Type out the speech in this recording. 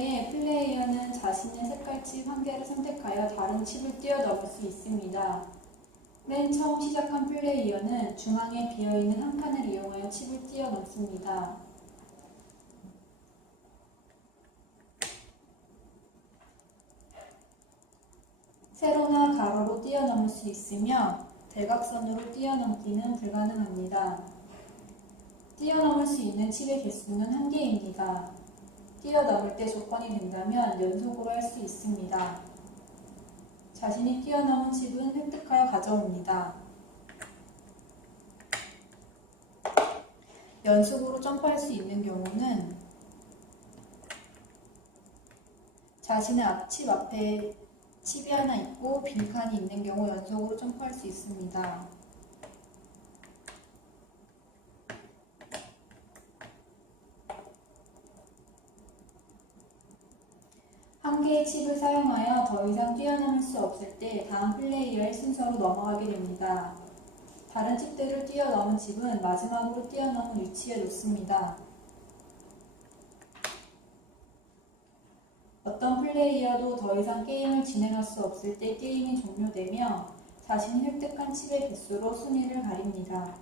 내에 플레이어는 자신의 색깔 칩 한 개를 선택하여 다른 칩을 뛰어넘을 수 있습니다. 맨 처음 시작한 플레이어는 중앙에 비어있는 한 칸을 이용하여 칩을 뛰어넘습니다. 세로나 가로로 뛰어넘을 수 있으며 대각선으로 뛰어넘기는 불가능합니다. 뛰어넘을 수 있는 칩의 개수는 한 개입니다. 뛰어넘을 때 조건이 된다면 연속으로 할 수 있습니다. 자신이 뛰어넘은 칩은 획득하여 가져옵니다. 연속으로 점프할 수 있는 경우는 자신의 앞칩 앞에 칩이 하나 있고 빈칸이 있는 경우 연속으로 점프할 수 있습니다. 한 개의 칩을 사용하여 더 이상 뛰어넘을 수 없을 때 다음 플레이어의 순서로 넘어가게 됩니다. 다른 칩들을 뛰어넘은 칩은 마지막으로 뛰어넘은 위치에 놓습니다. 어떤 플레이어도 더 이상 게임을 진행할 수 없을 때 게임이 종료되며 자신이 획득한 칩의 개수로 순위를 가립니다.